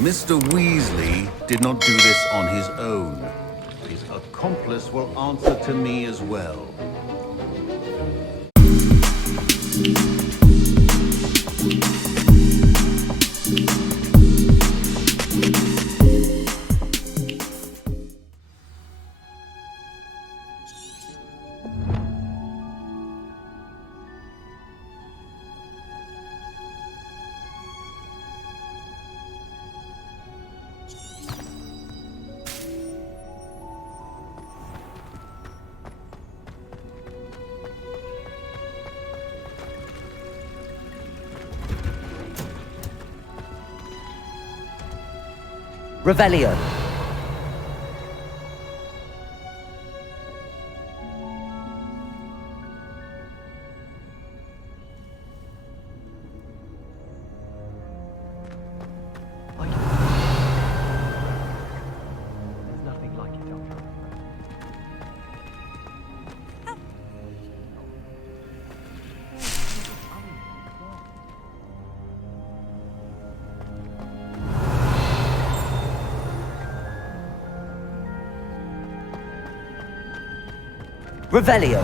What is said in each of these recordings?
Mr. Weasley did not do this on his own. His accomplice will answer to me as well. Revelio. There's nothing like it, Duncan. Revelio.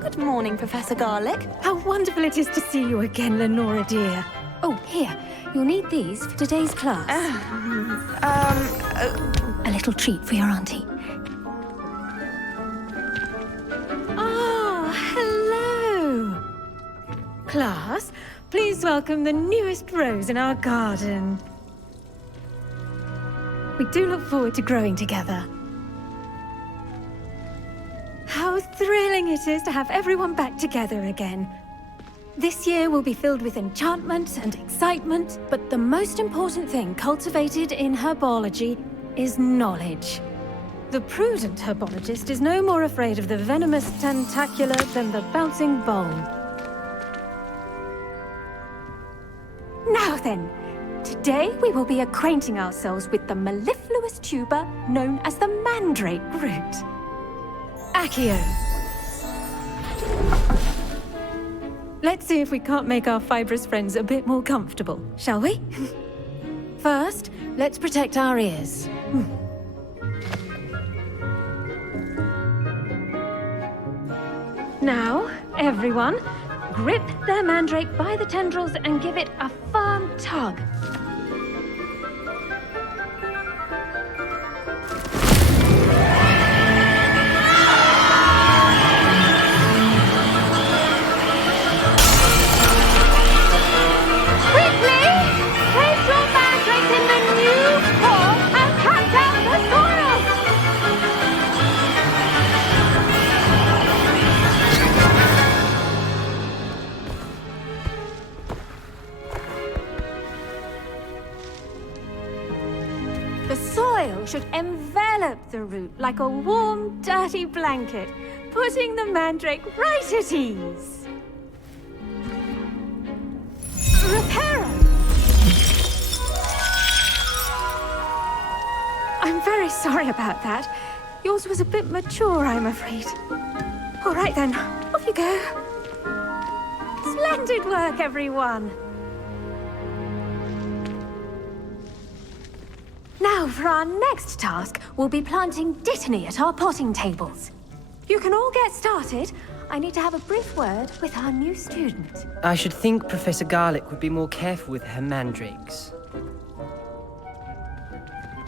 Good morning, Professor Garlick. How wonderful it is to see you again, Lenora dear. Oh, here. You'll need these for today's class. A little treat for your auntie. Ah, hello. Class, please welcome the newest rose in our garden. We do look forward to growing together. How thrilling it is to have everyone back together again. This year will be filled with enchantment and excitement, but the most important thing cultivated in herbology is knowledge. The prudent herbologist is no more afraid of the venomous tentacular than the bouncing bulb. Now then, today we will be acquainting ourselves with the mellifluous tuber known as the mandrake root. Accio. Let's see if we can't make our fibrous friends a bit more comfortable, shall we? First, let's protect our ears. Now, everyone, grip their mandrake by the tendrils and give it a firm tug. Should envelop the root like a warm, dirty blanket, putting the mandrake right at ease. Reparo! I'm very sorry about that. Yours was a bit mature, I'm afraid. All right then, off you go. Splendid work, everyone. Now, for our next task, we'll be planting dittany at our potting tables. You can all get started. I need to have a brief word with our new student. I should think Professor Garlick would be more careful with her mandrakes.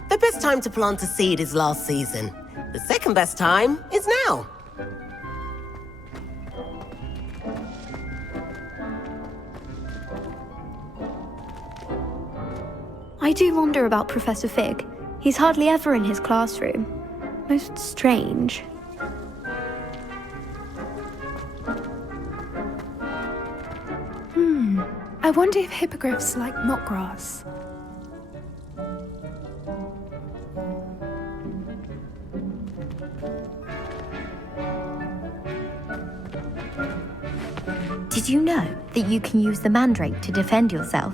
The best time to plant a seed is last season. The second best time is now. I do wonder about Professor Fig. He's hardly ever in his classroom. Most strange. I wonder if hippogriffs like knotgrass. Did you know that you can use the mandrake to defend yourself?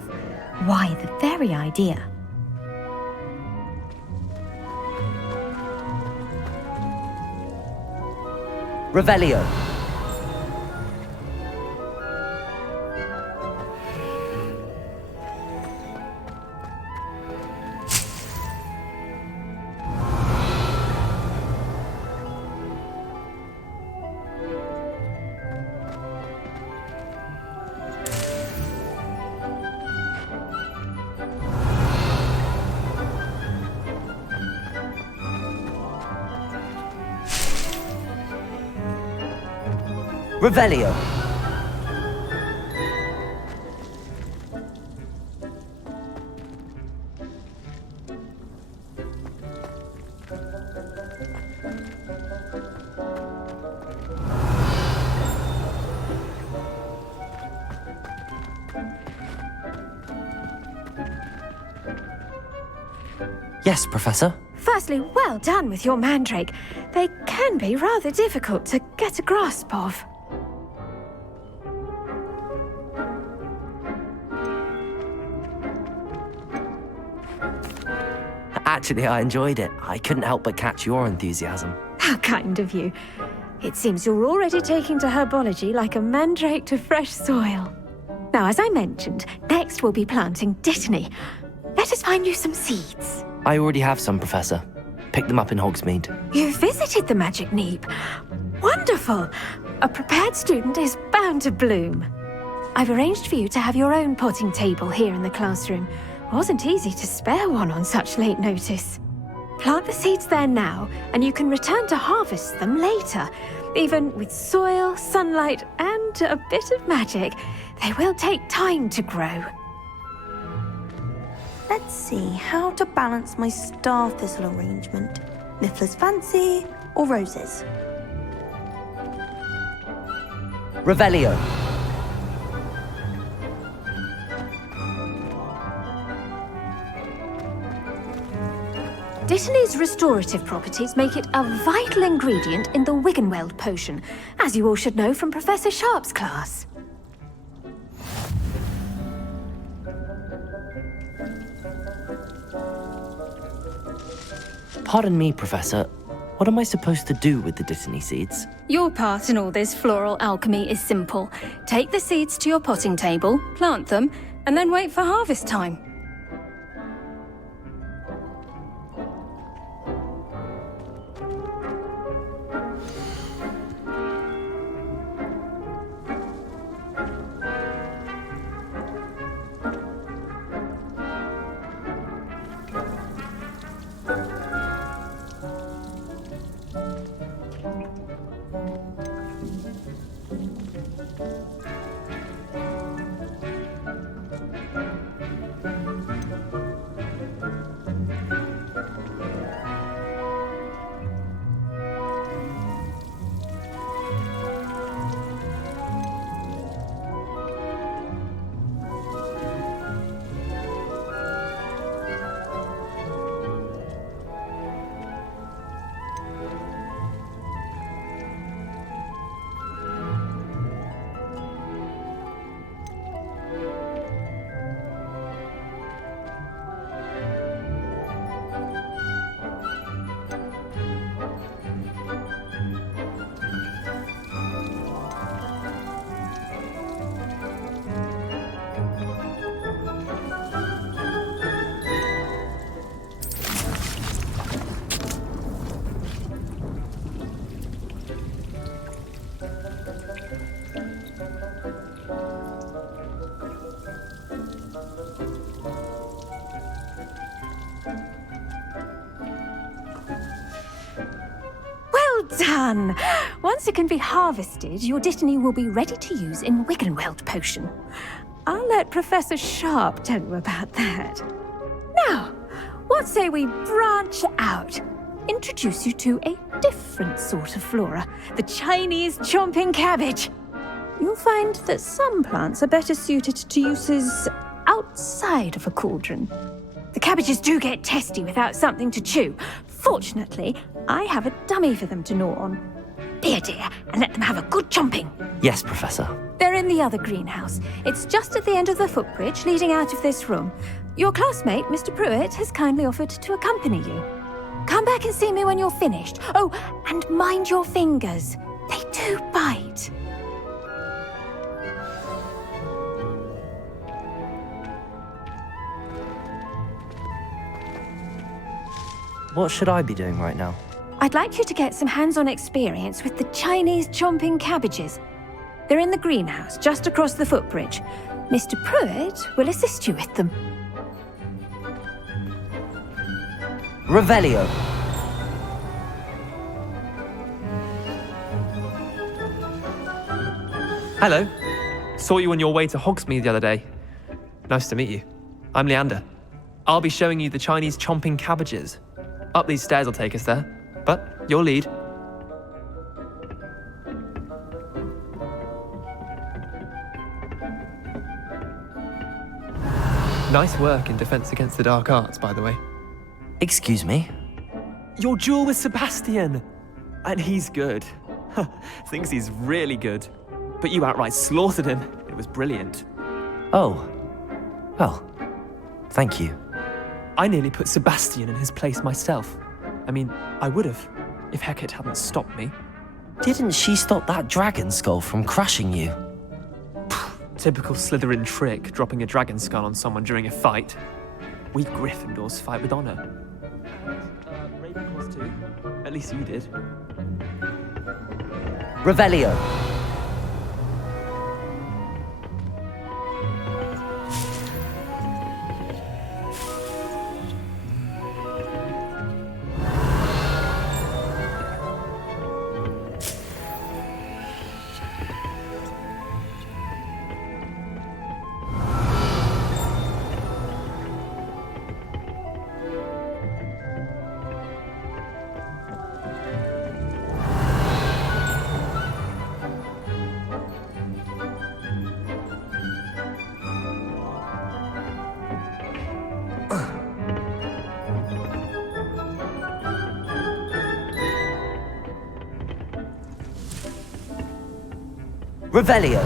Why, the very idea. Revelio. Revelio. Yes, Professor. Firstly, well done with your mandrake. They can be rather difficult to get a grasp of. Actually, I enjoyed it. I couldn't help but catch your enthusiasm. How kind of you. It seems you're already taking to herbology like a mandrake to fresh soil. Now, as I mentioned, next we'll be planting dittany. Let us find you some seeds. I already have some, Professor. Picked them up in Hogsmeade. You visited the Magic Neep. Wonderful! A prepared student is bound to bloom. I've arranged for you to have your own potting table here in the classroom. Wasn't easy to spare one on such late notice. Plant the seeds there now, and you can return to harvest them later. Even with soil, sunlight, and a bit of magic, they will take time to grow. Let's see how to balance my star thistle arrangement. Niffler's Fancy or roses? Revelio. Dittany's restorative properties make it a vital ingredient in the Wiggenweld potion, as you all should know from Professor Sharp's class. Pardon me, Professor. What am I supposed to do with the dittany seeds? Your part in all this floral alchemy is simple. Take the seeds to your potting table, plant them, and then wait for harvest time. Done! Once it can be harvested, your dittany will be ready to use in Wiggenweld potion. I'll let Professor Sharp tell you about that. Now, what say we branch out? Introduce you to a different sort of flora, the Chinese chomping cabbage. You'll find that some plants are better suited to uses outside of a cauldron. The cabbages do get testy without something to chew. Fortunately, I have a dummy for them to gnaw on. Be a dear and let them have a good chomping. Yes, Professor. They're in the other greenhouse. It's just at the end of the footbridge leading out of this room. Your classmate, Mr. Pruitt, has kindly offered to accompany you. Come back and see me when you're finished. Oh, and mind your fingers. They do bite. What should I be doing right now? I'd like you to get some hands-on experience with the Chinese chomping cabbages. They're in the greenhouse, just across the footbridge. Mr. Pruitt will assist you with them. Revelio. Hello. Saw you on your way to Hogsmeade the other day. Nice to meet you. I'm Leander. I'll be showing you the Chinese chomping cabbages. Up these stairs will take us there, but your lead. Nice work in Defense Against the Dark Arts, by the way. Excuse me? Your duel with Sebastian! And he's good. Thinks he's really good. But you outright slaughtered him. It was brilliant. Oh. Well, thank you. I nearly put Sebastian in his place myself. I mean, I would have, if Hecat hadn't stopped me. Didn't she stop that dragon skull from crushing you? Typical Slytherin trick, dropping a dragon skull on someone during a fight. We Gryffindors fight with honor. Ravenclaws too. At least you did. Revelio. Revelio.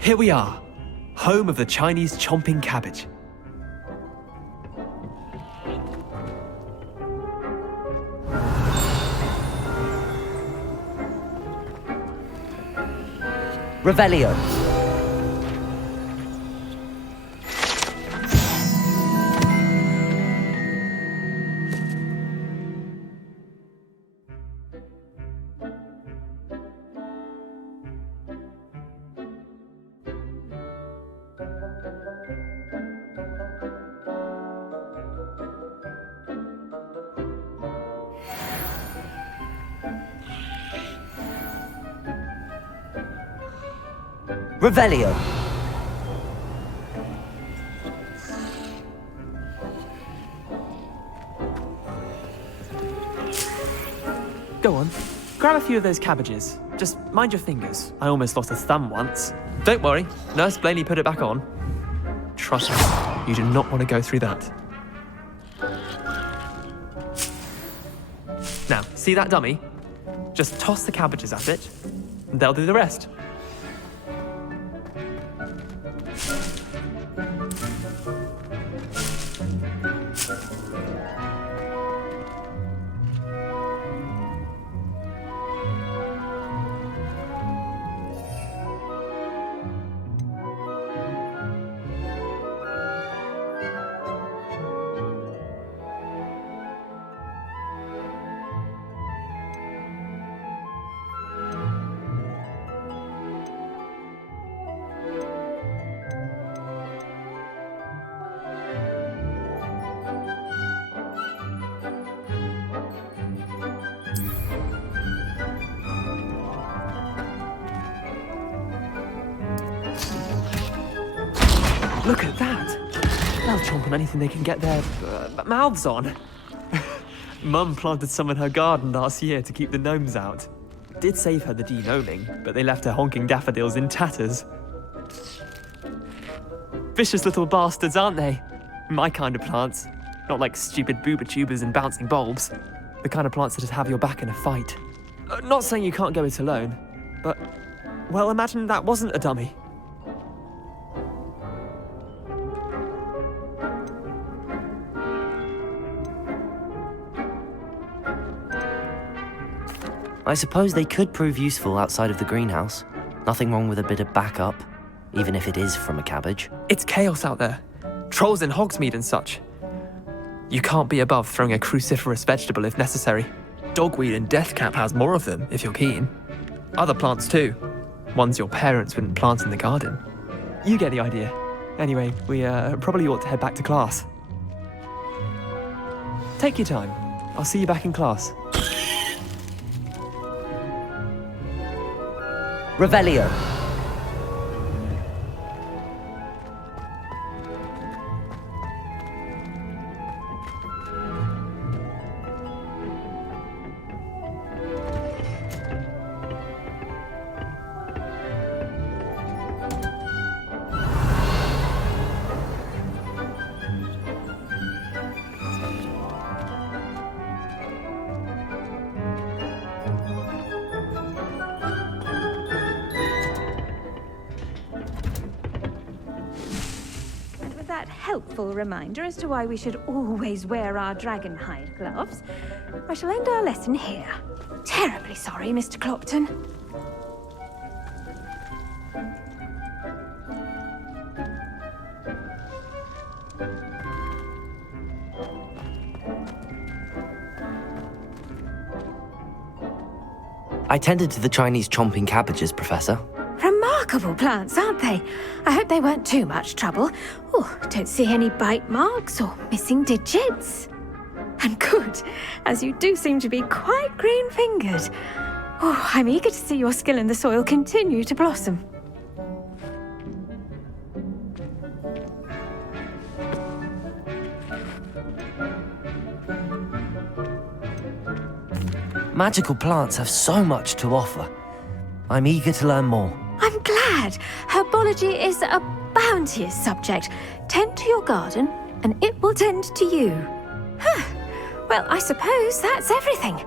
Here we are, home of the Chinese chomping cabbage. Revelio. Revelio. Go on, grab a few of those cabbages. Just mind your fingers. I almost lost a thumb once. Don't worry, Nurse Blaney put it back on. Trust me, you do not want to go through that. Now, see that dummy? Just toss the cabbages at it, and they'll do the rest. Look at that! They'll chomp on anything they can get their mouths on. Mum planted some in her garden last year to keep the gnomes out. Did save her the de-gnoming, but they left her honking daffodils in tatters. Vicious little bastards, aren't they? My kind of plants. Not like stupid booba tubers and bouncing bulbs. The kind of plants that just have your back in a fight. Not saying you can't go it alone, but, well, imagine that wasn't a dummy. I suppose they could prove useful outside of the greenhouse. Nothing wrong with a bit of backup, even if it is from a cabbage. It's chaos out there. Trolls in Hogsmeade and such. You can't be above throwing a cruciferous vegetable if necessary. Dogweed and deathcap has more of them, if you're keen. Other plants too. Ones your parents wouldn't plant in the garden. You get the idea. Anyway, we probably ought to head back to class. Take your time. I'll see you back in class. Revelio. Helpful reminder as to why we should always wear our dragon hide gloves, I shall end our lesson here. Terribly sorry, Mr. Clopton. I tended to the Chinese chomping cabbages, Professor. Remarkable plants, aren't they? I hope they weren't too much trouble. Oh, don't see any bite marks or missing digits. And good, as you do seem to be quite green-fingered. Oh, I'm eager to see your skill in the soil continue to blossom. Magical plants have so much to offer. I'm eager to learn more. I'm glad. Herbology is a bounteous subject. Tend to your garden, and it will tend to you. Well, I suppose that's everything.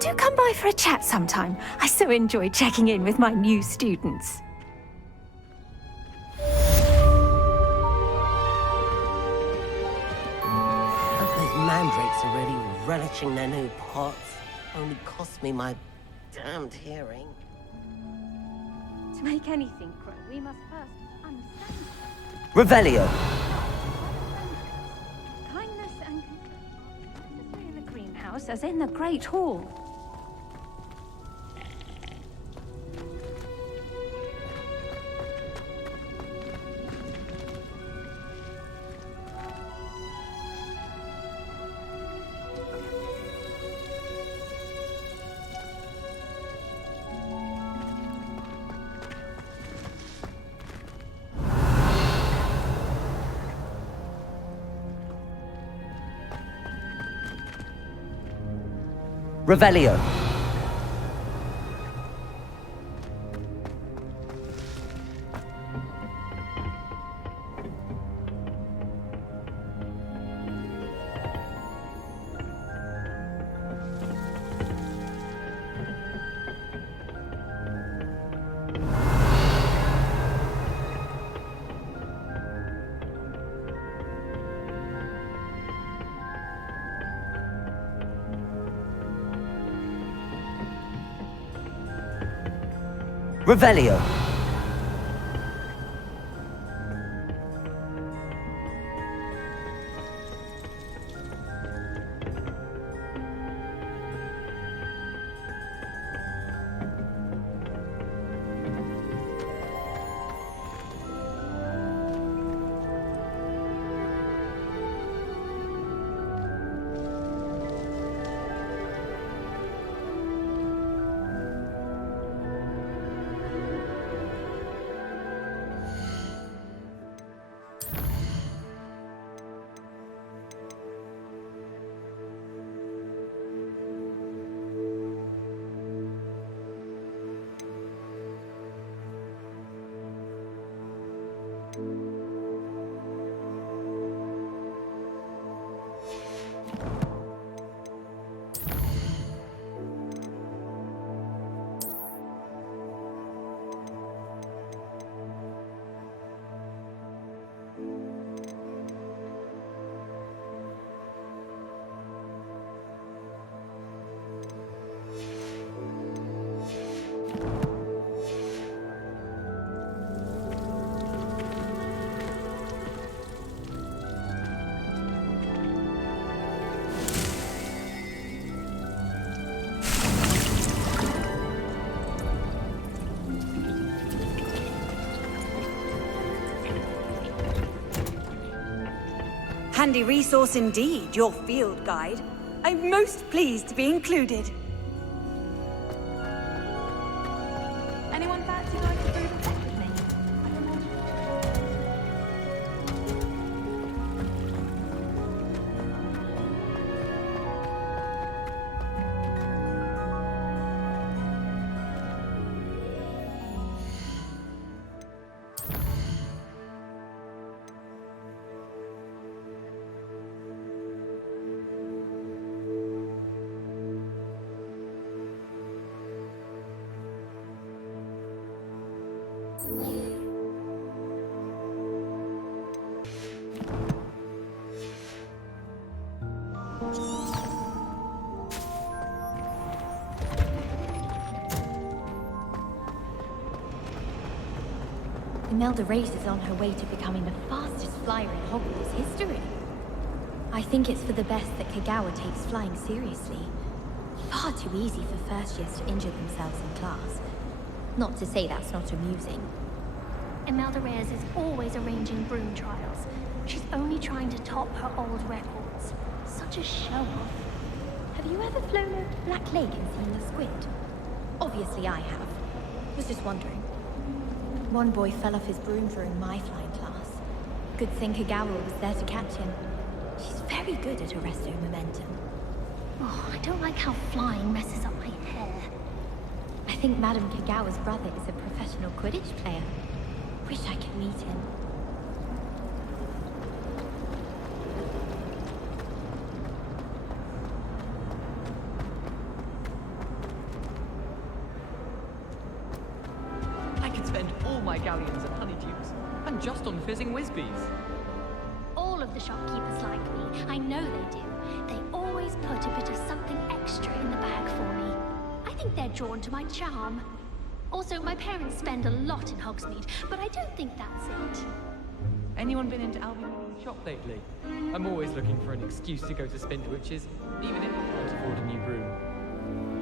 Do come by for a chat sometime. I so enjoy checking in with my new students. Those mandrakes are really relishing their new pots. Only cost me my damned hearing. To make anything grow, we must first understand Revelio. kindness and concern in the greenhouse as in the Great Hall. Revelio. Revelio. Handy resource indeed, your field guide. I'm most pleased to be included. Anyone fancy going to brew the deck with me? Imelda Reyes is on her way to becoming the fastest flyer in Hogwarts history. I think it's for the best that Kagawa takes flying seriously. Far too easy for first years to injure themselves in class. Not to say that's not amusing. Imelda Reyes is always arranging broom trials. She's only trying to top her old records. Such a show-off. Have you ever flown over Black Lake and seen the squid? Obviously I have. Was just wondering. One boy fell off his broom during my flying class. Good thing Kagawa was there to catch him. She's very good at arresting momentum. Oh, I don't like how flying messes up my hair. I think Madam Kagawa's brother is a professional Quidditch player. Wish I could meet him. I could spend all my galleons at Honeydews, and just on fizzing Whizbees. All of the shopkeepers like me. I know they do. They always put a bit of something extra in the bag for me. I think they're drawn to my charm. Also, my parents spend a lot in Hogsmeade, but I don't think that's it. Anyone been into Albie's shop lately? I'm always looking for an excuse to go to Spindwitch's, even if I can't afford a new broom.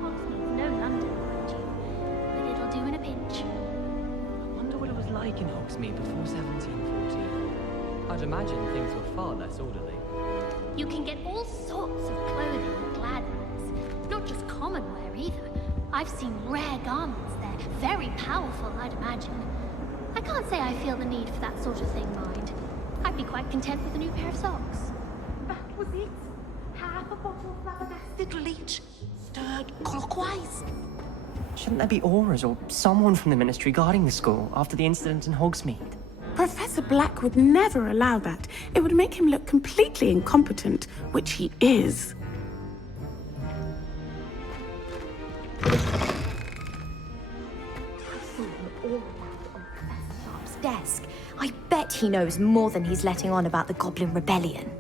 Hogsmeade's no London, mind you, but it'll do in a pinch. I wonder what it was like in Hogsmeade before 1740. I'd imagine things were far less orderly. You can get all sorts of clothing at Gladman's. Not just common wear either. I've seen rare garments there. Very powerful, I'd imagine. I can't say I feel the need for that sort of thing, mind. I'd be quite content with a new pair of socks. That was it. Half a bottle of flabbergasted leech, stirred clockwise. Shouldn't there be auras or someone from the Ministry guarding the school after the incident in Hogsmeade? Professor Black would never allow that. It would make him look completely incompetent, which he is. Desk. I bet he knows more than he's letting on about the Goblin Rebellion.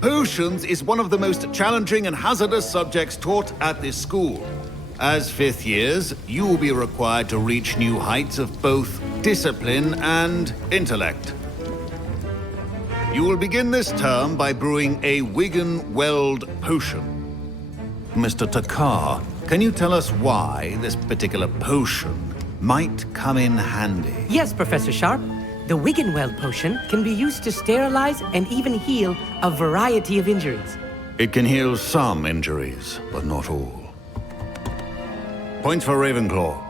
Potions is one of the most challenging and hazardous subjects taught at this school. As fifth years, you will be required to reach new heights of both discipline and intellect. You will begin this term by brewing a Wiggenweld potion. Mr. Takar, can you tell us why this particular potion might come in handy? Yes, Professor Sharp. The Wiggenweld potion can be used to sterilize and even heal a variety of injuries. It can heal some injuries, but not all. Points for Ravenclaw.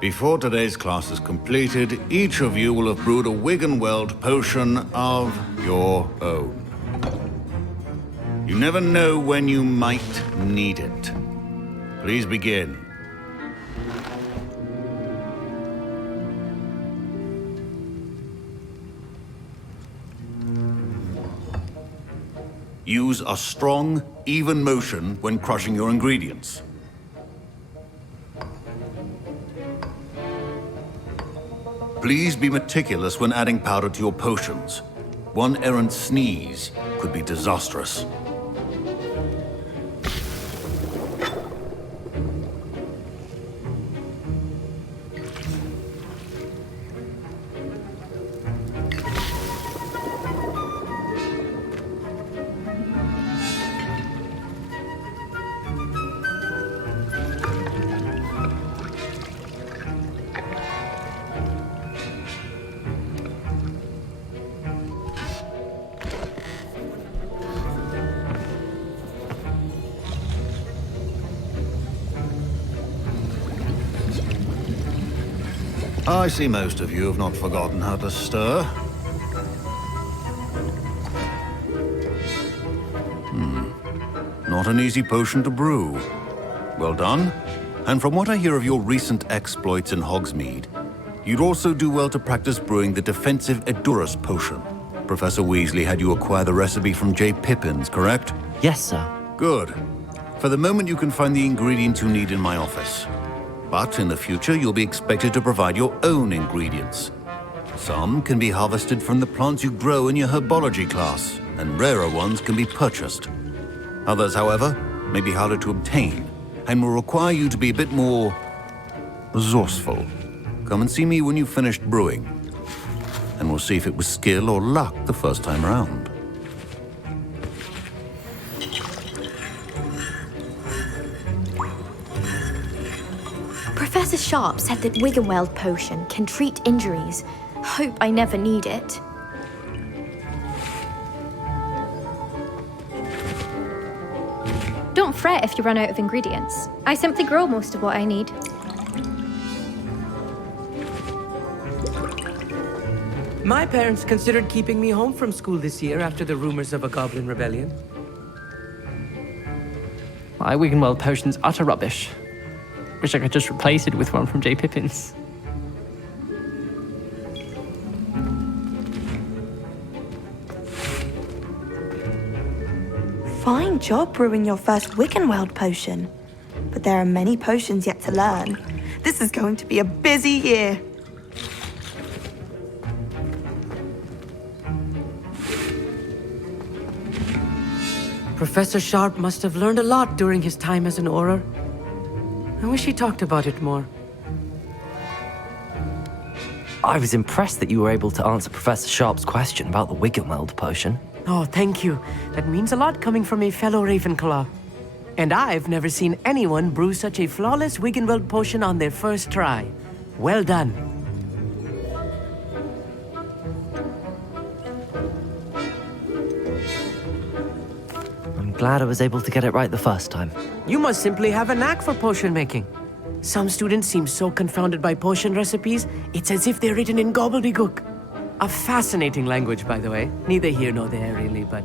Before today's class is completed, each of you will have brewed a Wiggenweld potion of your own. You never know when you might need it. Please begin. Use a strong, even motion when crushing your ingredients. Please be meticulous when adding powder to your potions. One errant sneeze could be disastrous. I see most of you have not forgotten how to stir. Not an easy potion to brew. Well done. And from what I hear of your recent exploits in Hogsmeade, you'd also do well to practice brewing the defensive Edurus potion. Professor Weasley had you acquire the recipe from J. Pippin's, correct? Yes, sir. Good. For the moment, you can find the ingredients you need in my office. But in the future, you'll be expected to provide your own ingredients. Some can be harvested from the plants you grow in your Herbology class, and rarer ones can be purchased. Others, however, may be harder to obtain, and will require you to be a bit more resourceful. Come and see me when you've finished brewing, and we'll see if it was skill or luck the first time around. Professor Sharp said that Wiggenweld potion can treat injuries. Hope I never need it. Don't fret if you run out of ingredients. I simply grow most of what I need. My parents considered keeping me home from school this year after the rumors of a goblin rebellion. My Wiggenweld potion's utter rubbish. Wish I could just replace it with one from J. Pippin's. Fine job brewing your first Wiggenweld potion. But there are many potions yet to learn. This is going to be a busy year. Professor Sharp must have learned a lot during his time as an Auror. I wish he talked about it more. I was impressed that you were able to answer Professor Sharp's question about the Wiggenweld potion. Oh, thank you. That means a lot coming from a fellow Ravenclaw. And I've never seen anyone brew such a flawless Wiggenweld potion on their first try. Well done. I'm glad I was able to get it right the first time. You must simply have a knack for potion making. Some students seem so confounded by potion recipes, it's as if they're written in gobbledygook. A fascinating language, by the way. Neither here nor there, really, but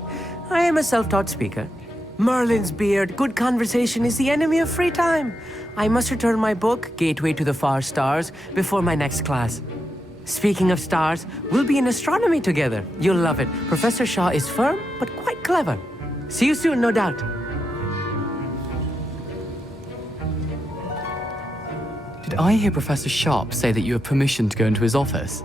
I am a self-taught speaker. Merlin's beard, good conversation is the enemy of free time. I must return my book, Gateway to the Far Stars, before my next class. Speaking of stars, we'll be in astronomy together. You'll love it. Professor Shaw is firm, but quite clever. See you soon, no doubt. Did I hear Professor Sharp say that you have permission to go into his office?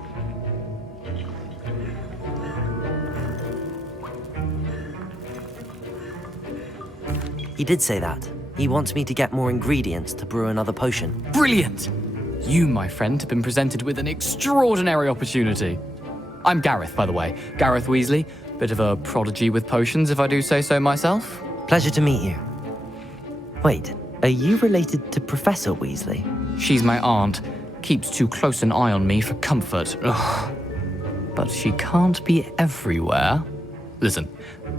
He did say that. He wants me to get more ingredients to brew another potion. Brilliant! You, my friend, have been presented with an extraordinary opportunity. I'm Gareth, by the way. Gareth Weasley. Bit of a prodigy with potions, if I do say so myself. Pleasure to meet you. Wait, are you related to Professor Weasley? She's my aunt. Keeps too close an eye on me for comfort. Ugh. But she can't be everywhere. Listen,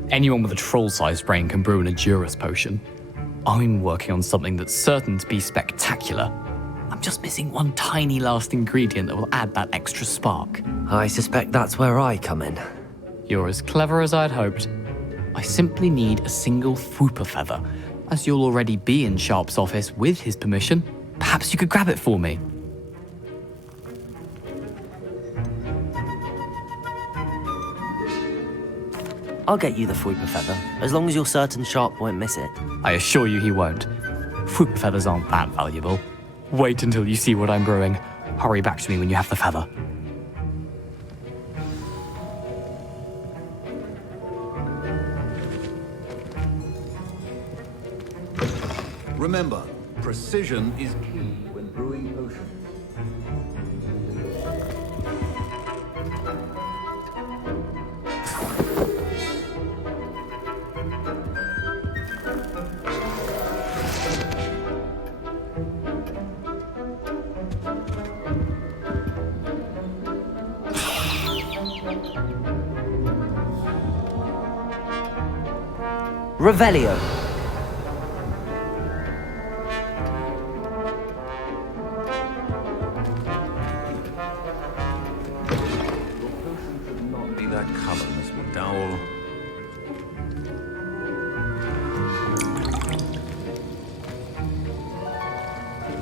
anyone with a troll-sized brain can brew an Edurus potion. I'm working on something that's certain to be spectacular. I'm just missing one tiny last ingredient that will add that extra spark. I suspect that's where I come in. You're as clever as I'd hoped. I simply need a single Fwooper feather. As you'll already be in Sharp's office with his permission, perhaps you could grab it for me. I'll get you the Fwooper feather, as long as you're certain Sharp won't miss it. I assure you he won't. Fwooper feathers aren't that valuable. Wait until you see what I'm brewing. Hurry back to me when you have the feather. Remember, precision is key when brewing potions. Revelio. Dowel.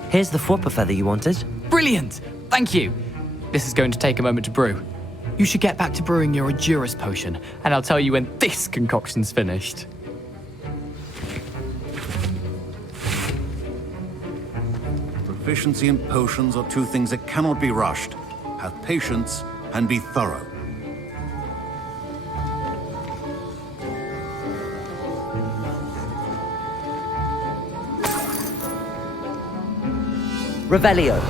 Here's the Fwopper feather you wanted. Brilliant! Thank you! This is going to take a moment to brew. You should get back to brewing your Adurus potion, and I'll tell you when this concoction's finished. Proficiency in potions are two things that cannot be rushed. Have patience and be thorough. Revelio.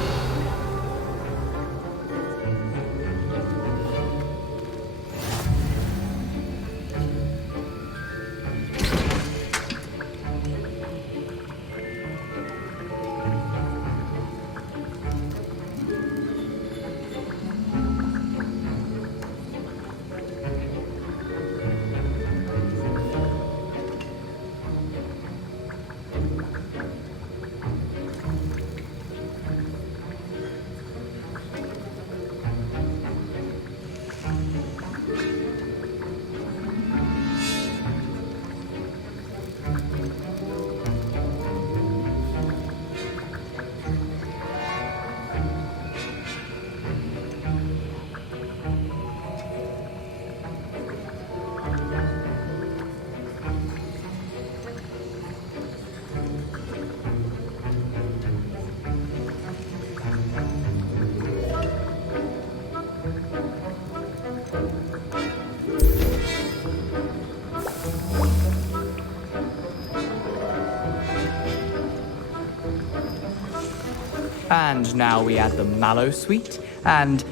And now we add the mallow sweet, and...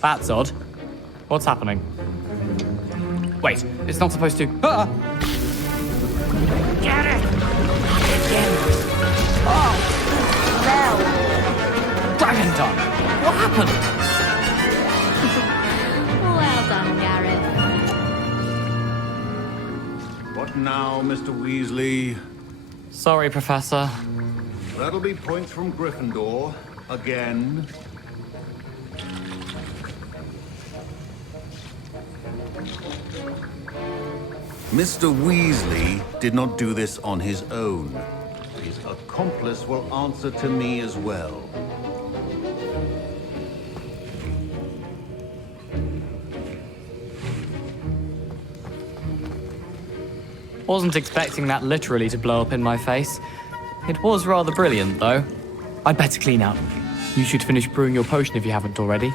That's odd. What's happening? Wait, it's not supposed to... Ah! Get it! Oh! Dragon tongue! What happened? Well done, Gareth. What now, Mr. Weasley? Sorry, Professor. That'll be points from Gryffindor. Again. Mr. Weasley did not do this on his own. His accomplice will answer to me as well. Wasn't expecting that literally to blow up in my face. It was rather brilliant, though. I'd better clean up. You should finish brewing your potion if you haven't already.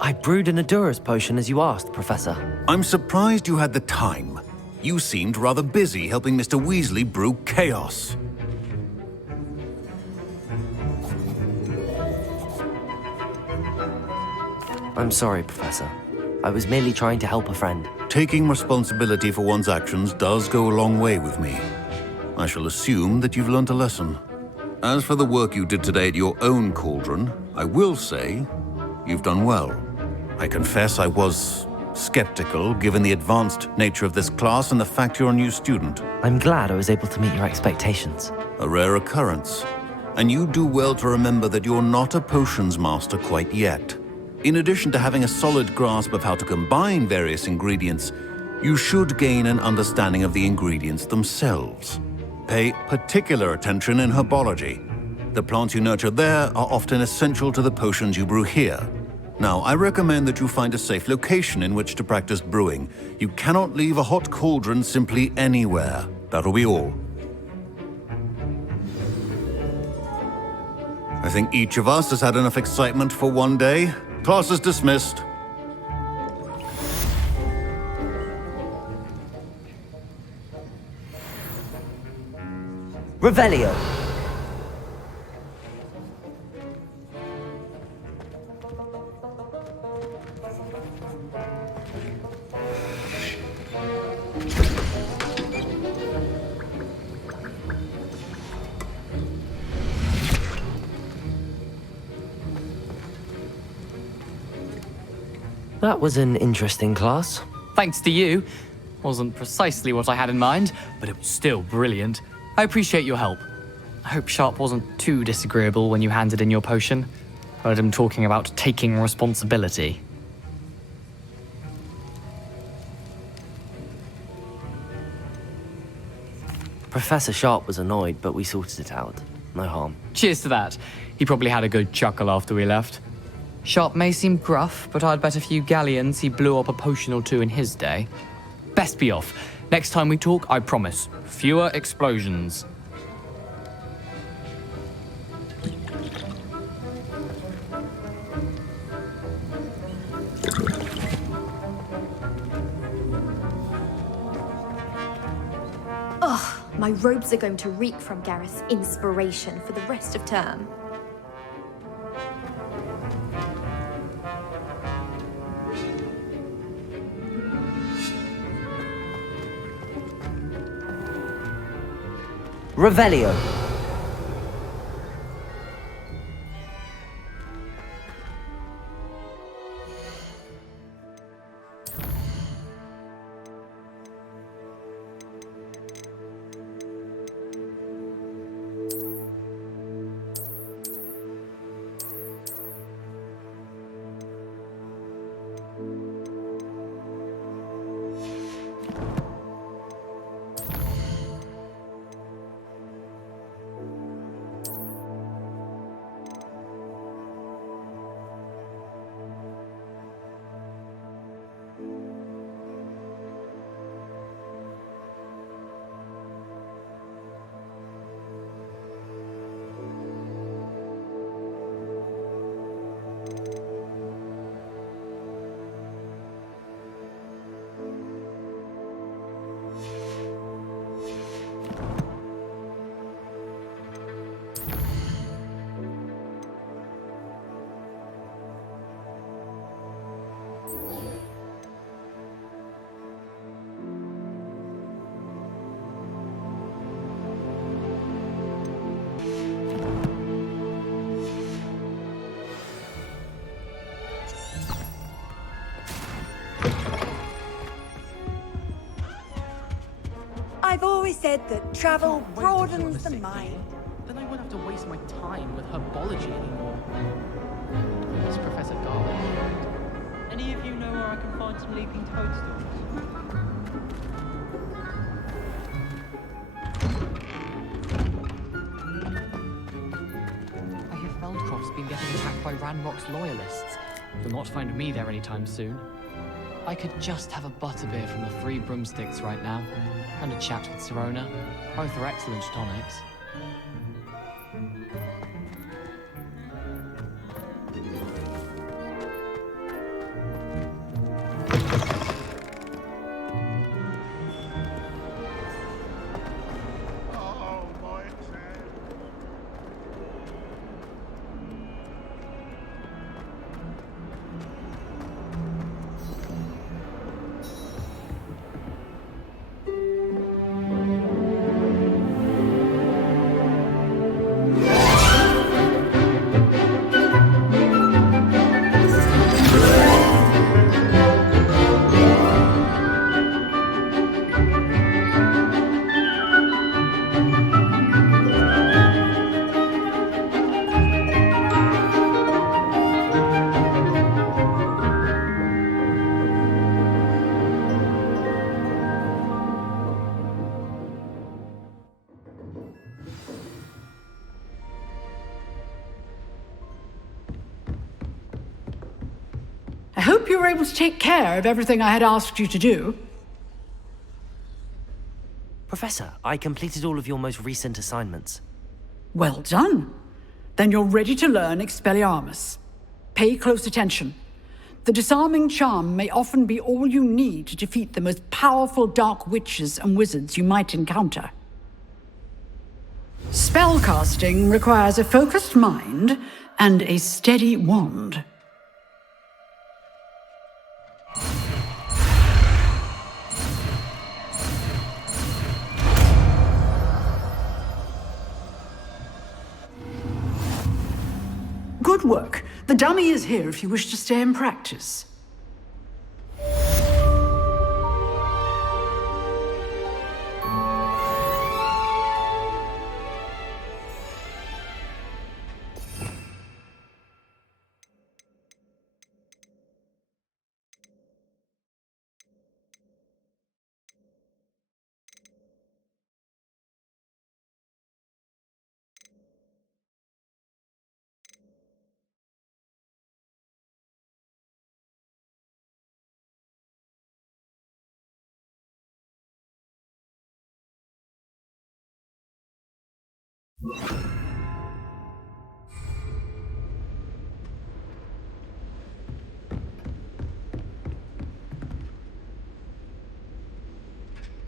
I brewed an Adurus potion as you asked, Professor. I'm surprised you had the time. You seemed rather busy helping Mr. Weasley brew chaos. I'm sorry, Professor. I was merely trying to help a friend. Taking responsibility for one's actions does go a long way with me. I shall assume that you've learnt a lesson. As for the work you did today at your own cauldron, I will say you've done well. I confess I was skeptical, given the advanced nature of this class and the fact you're a new student. I'm glad I was able to meet your expectations. A rare occurrence. And you do well to remember that you're not a potions master quite yet. In addition to having a solid grasp of how to combine various ingredients, you should gain an understanding of the ingredients themselves. Pay particular attention in herbology. The plants you nurture there are often essential to the potions you brew here. Now, I recommend that you find a safe location in which to practice brewing. You cannot leave a hot cauldron simply anywhere. That'll be all. I think each of us has had enough excitement for one day. Class is dismissed. Revelio. That was an interesting class. Thanks to you. Wasn't precisely what I had in mind, but it was still brilliant. I appreciate your help. I hope Sharp wasn't too disagreeable when you handed in your potion. Heard him talking about taking responsibility. Professor Sharp was annoyed, but we sorted it out. No harm. Cheers to that. He probably had a good chuckle after we left. Sharp may seem gruff, but I'd bet a few galleons he blew up a potion or two in his day. Best be off. Next time we talk, I promise, fewer explosions. Ugh, my robes are going to reek from Gareth's inspiration for the rest of term. Revelio. I've always said that travel broadens the mind. Then I won't have to waste my time with herbology anymore. Miss Professor Garland. Any of you know where I can find some leaping toadstools? I hear Feldcroft's been getting attacked by Ranrock's loyalists. You'll not find me there anytime soon. I could just have a butterbeer from the Three Broomsticks right now, and a chat with Serona. Both are excellent tonics. I hope you were able to take care of everything I had asked you to do. Professor, I completed all of your most recent assignments. Well done. Then you're ready to learn Expelliarmus. Pay close attention. The disarming charm may often be all you need to defeat the most powerful dark witches and wizards you might encounter. Spellcasting requires a focused mind and a steady wand. Good work. The dummy is here if you wish to stay and practice.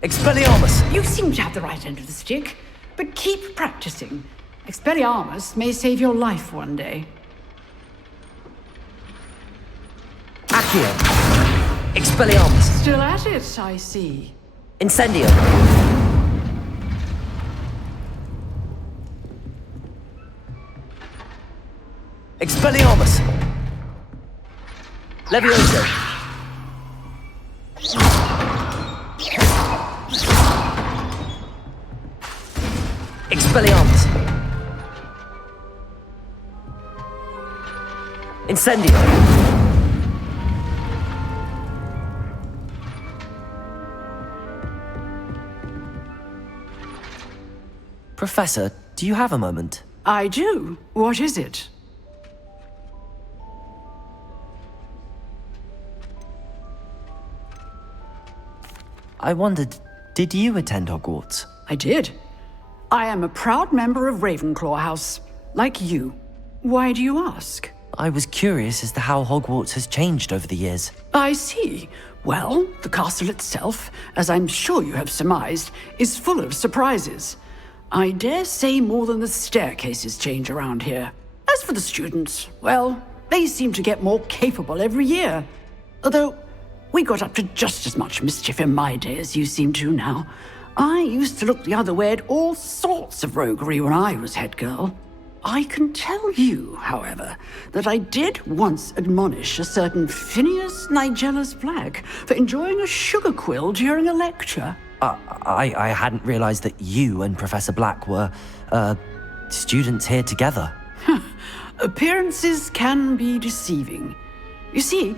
Expelliarmus! You seem to have the right end of the stick, but keep practicing. Expelliarmus may save your life one day. Accio! Expelliarmus! Still at it, I see. Incendio! Expelliarmus! Levioso! Expelliarmus! Incendio! Professor, do you have a moment? I do. What is it? I wondered, did you attend Hogwarts? I did. I am a proud member of Ravenclaw House, like you. Why do you ask? I was curious as to how Hogwarts has changed over the years. I see. Well, the castle itself, as I'm sure you have surmised, is full of surprises. I dare say more than the staircases change around here. As for the students, well, they seem to get more capable every year. Although, we got up to just as much mischief in my day as you seem to now. I used to look the other way at all sorts of roguery when I was head girl. I can tell you, however, that I did once admonish a certain Phineas Nigellus Black for enjoying a sugar quill during a lecture. I hadn't realized that you and Professor Black were, students here together. Appearances can be deceiving. You see,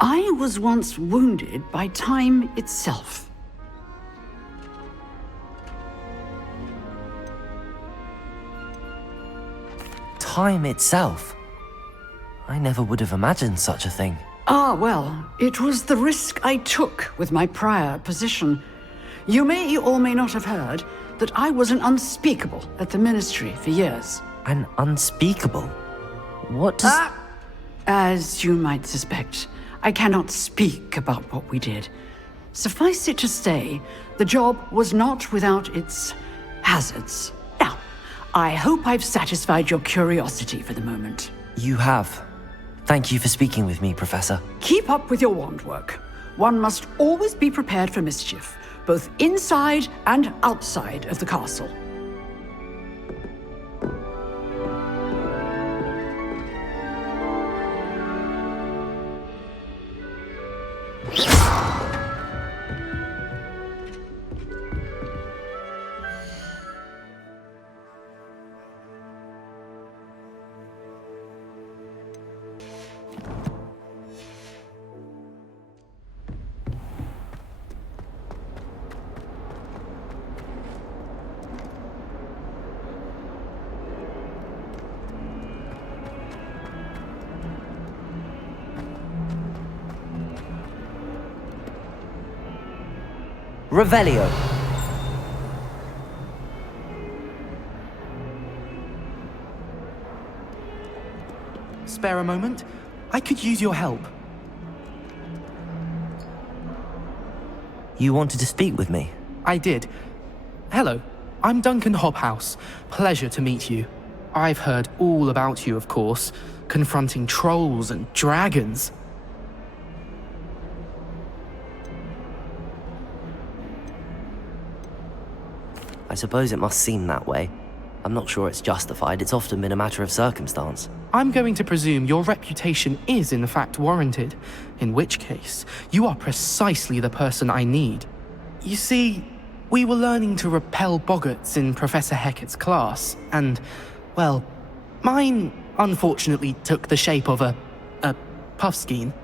I was once wounded by time itself. Time itself? I never would have imagined such a thing. Ah, well, it was the risk I took with my prior position. You may or may not have heard that I was an unspeakable at the Ministry for years. An unspeakable? What does... As you might suspect, I cannot speak about what we did. Suffice it to say, the job was not without its hazards. Now, I hope I've satisfied your curiosity for the moment. You have. Thank you for speaking with me, Professor. Keep up with your wand work. One must always be prepared for mischief, both inside and outside of the castle. Revelio. Spare a moment? I could use your help. You wanted to speak with me? I did. Hello, I'm Duncan Hobhouse. Pleasure to meet you. I've heard all about you, of course, confronting trolls and dragons. I suppose it must seem that way. I'm not sure it's justified. It's often been a matter of circumstance. I'm going to presume your reputation is in fact warranted, in which case, you are precisely the person I need. You see, we were learning to repel boggarts in Professor Hecat's class, and, well, mine unfortunately took the shape of a puffskein.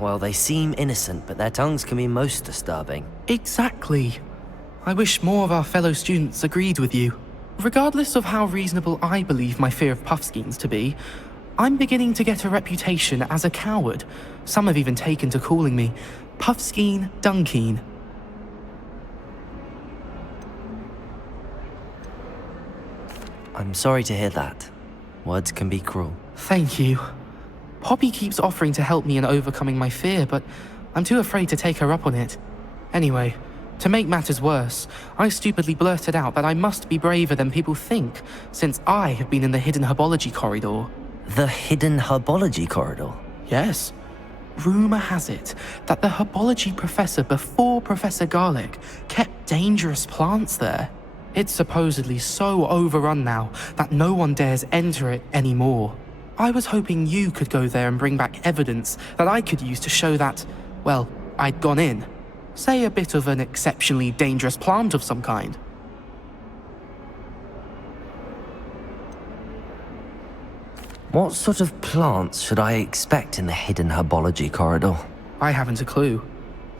Well, they seem innocent, but their tongues can be most disturbing. Exactly. I wish more of our fellow students agreed with you. Regardless of how reasonable I believe my fear of puffskeins to be, I'm beginning to get a reputation as a coward. Some have even taken to calling me Puffskein Duncan. I'm sorry to hear that. Words can be cruel. Thank you. Poppy keeps offering to help me in overcoming my fear, but I'm too afraid to take her up on it. Anyway, to make matters worse, I stupidly blurted out that I must be braver than people think, since I have been in the hidden herbology corridor. The hidden herbology corridor? Yes. Rumour has it that the herbology professor before Professor Garlic kept dangerous plants there. It's supposedly so overrun now that no one dares enter it anymore. I was hoping you could go there and bring back evidence that I could use to show that, well, I'd gone in. Say a bit of an exceptionally dangerous plant of some kind. What sort of plants should I expect in the hidden herbology corridor? I haven't a clue.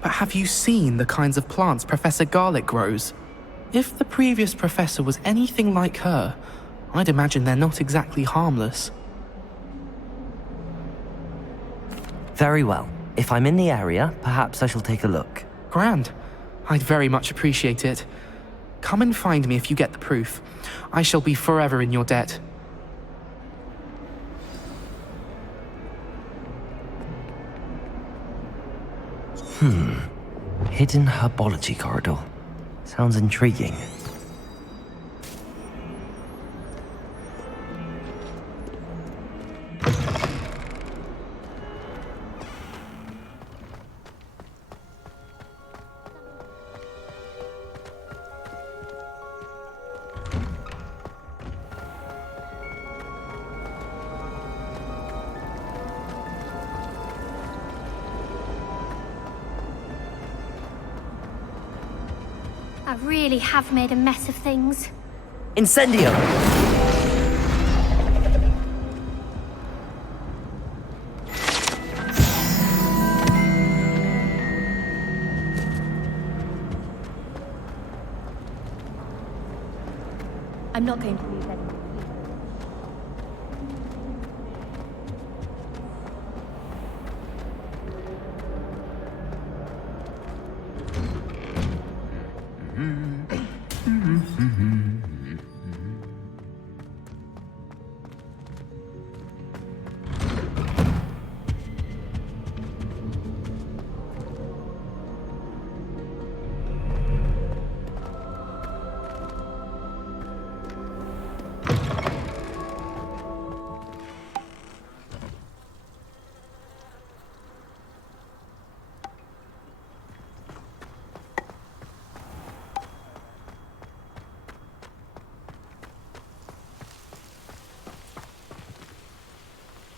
But have you seen the kinds of plants Professor Garlic grows? If the previous professor was anything like her, I'd imagine they're not exactly harmless. Very well. If I'm in the area, perhaps I shall take a look. Grand. I'd very much appreciate it. Come and find me if you get the proof. I shall be forever in your debt. Hidden herbology corridor. Sounds intriguing. I really have made a mess of things. Incendio! I'm not going to lose anything.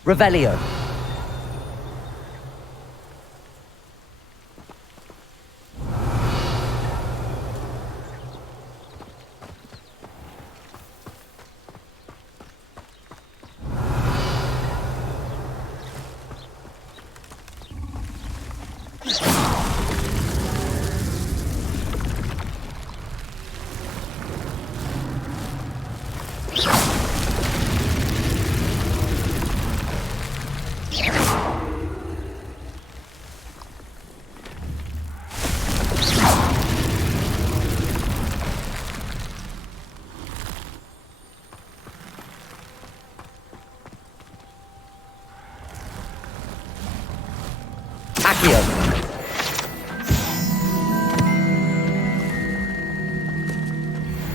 Revelio.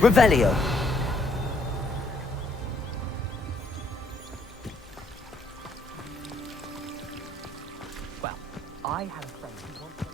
Revelio. Well, I had a friend who wanted to...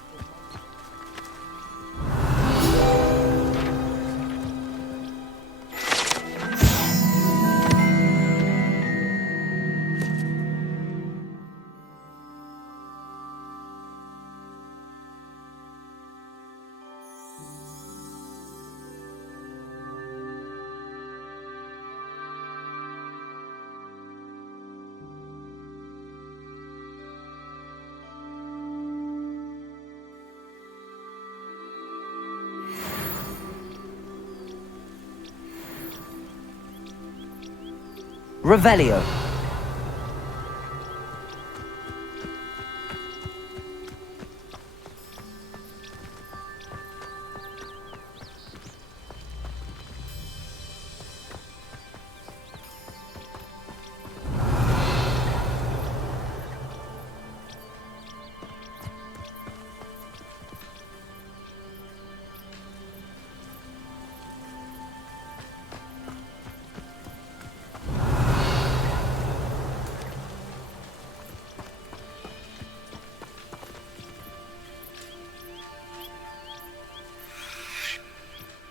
Revelio.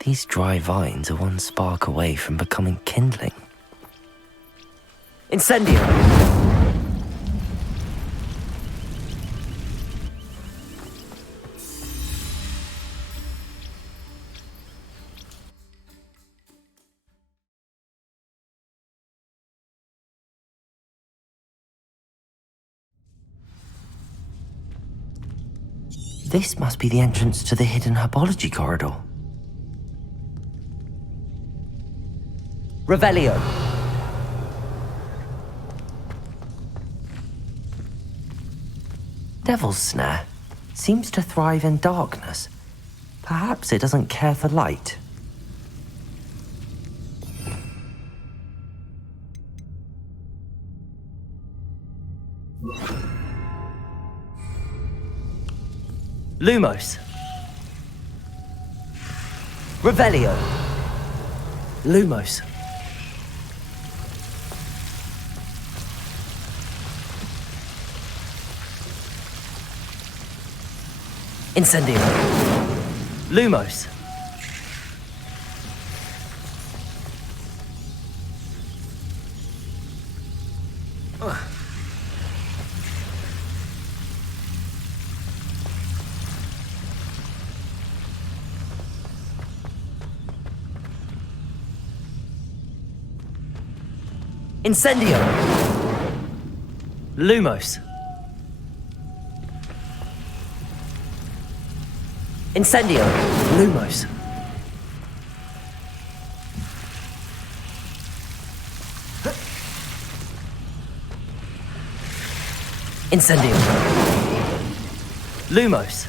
These dry vines are one spark away from becoming kindling. Incendio! This must be the entrance to the hidden Herbology corridor. Revelio. Devil's Snare seems to thrive in darkness. Perhaps it doesn't care for light. Lumos. Revelio. Lumos. Incendio. Lumos. Incendio. Lumos. Incendio. Lumos. Incendio. Lumos.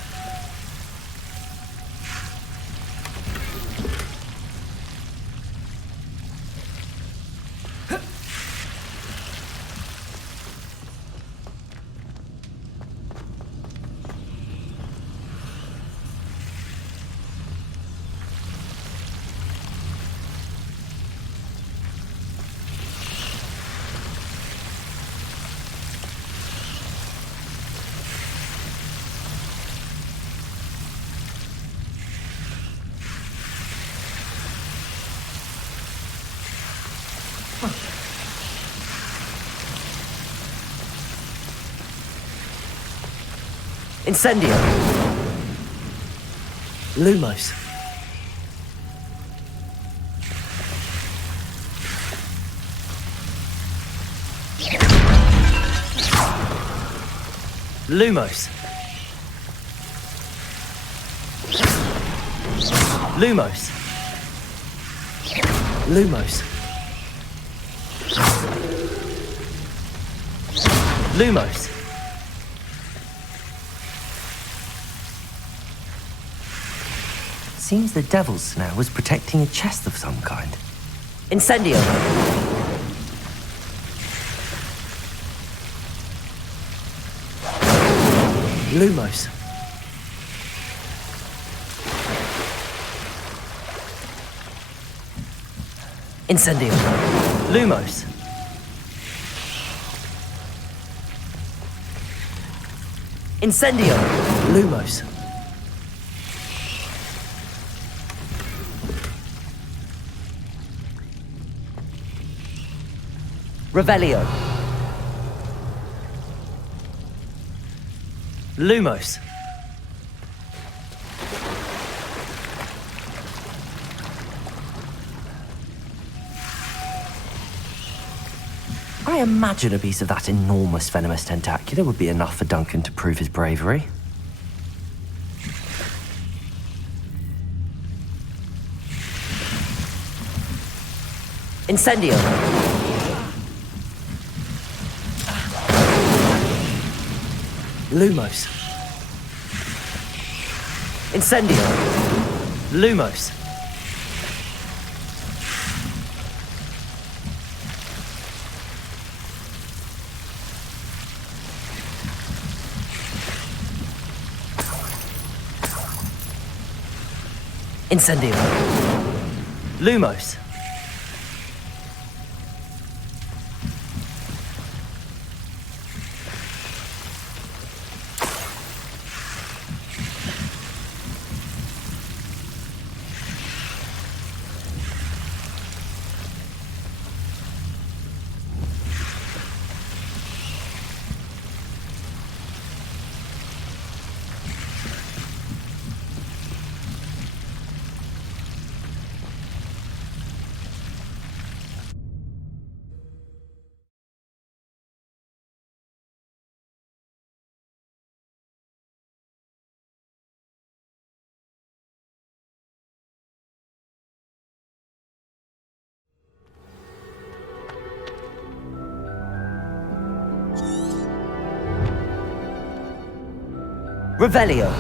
Incendio. Lumos. Lumos. Lumos. Lumos. Lumos. Seems the Devil's Snare was protecting a chest of some kind. Incendio! Lumos. Incendio! Lumos. Incendio! Lumos. Revelio. Lumos. I imagine a piece of that enormous venomous tentacular would be enough for Duncan to prove his bravery. Incendio. Lumos. Incendio. Lumos. Incendio. Lumos. Revelio.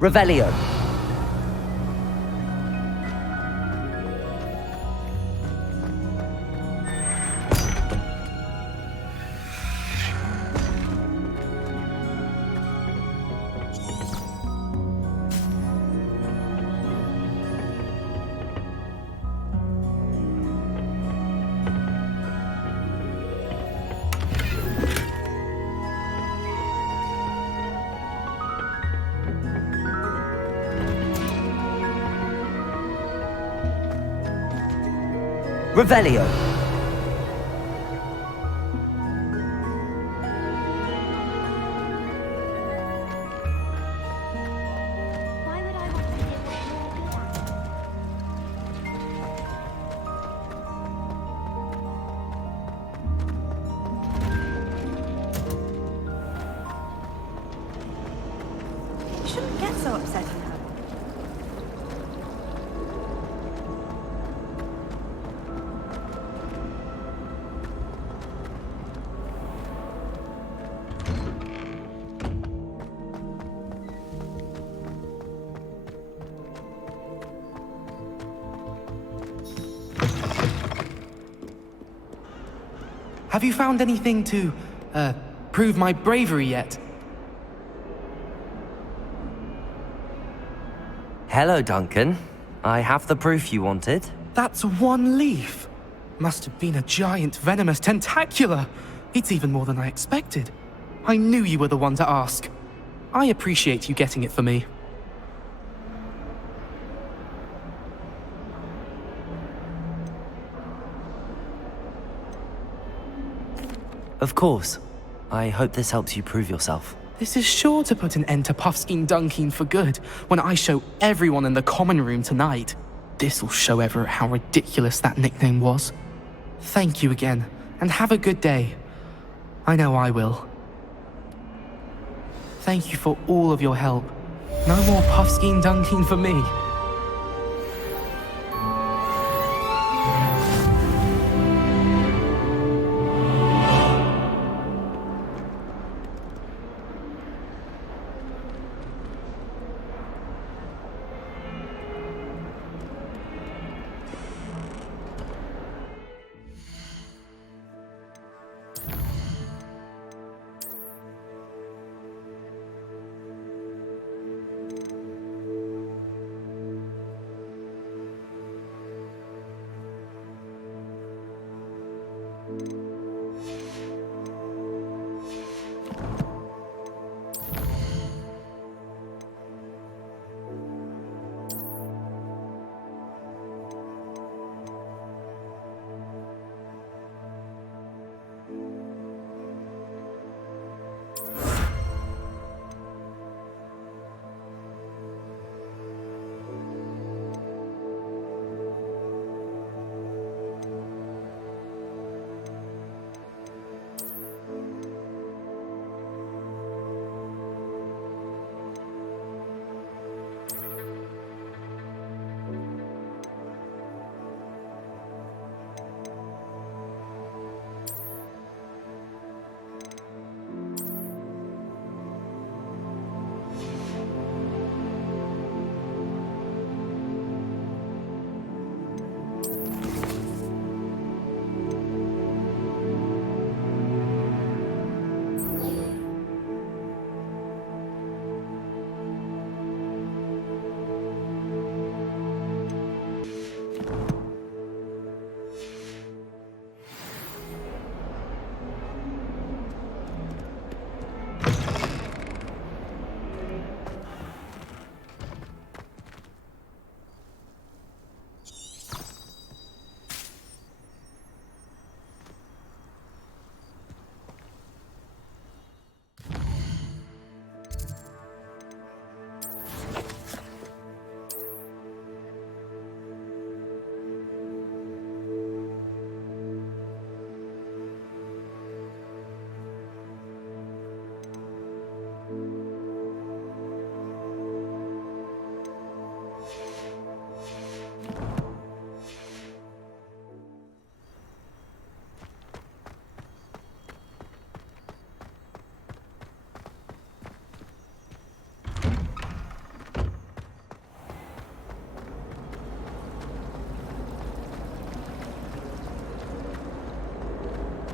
Revelio. Revelio. You shouldn't get so upset, you know. Have you found anything to, prove my bravery yet? Hello, Duncan. I have the proof you wanted. That's one leaf. Must have been a giant venomous tentacula. It's even more than I expected. I knew you were the one to ask. I appreciate you getting it for me. Of course. I hope this helps you prove yourself. This is sure to put an end to Puffskein Duncan for good when I show everyone in the common room tonight. This'll show Everett how ridiculous that nickname was. Thank you again, and have a good day. I know I will. Thank you for all of your help. No more Puffskein Duncan for me.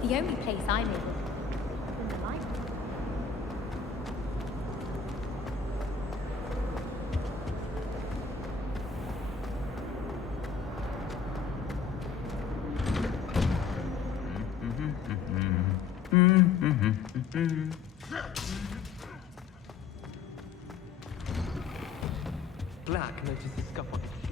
The only place I live in the library. Black noticed the scuff on his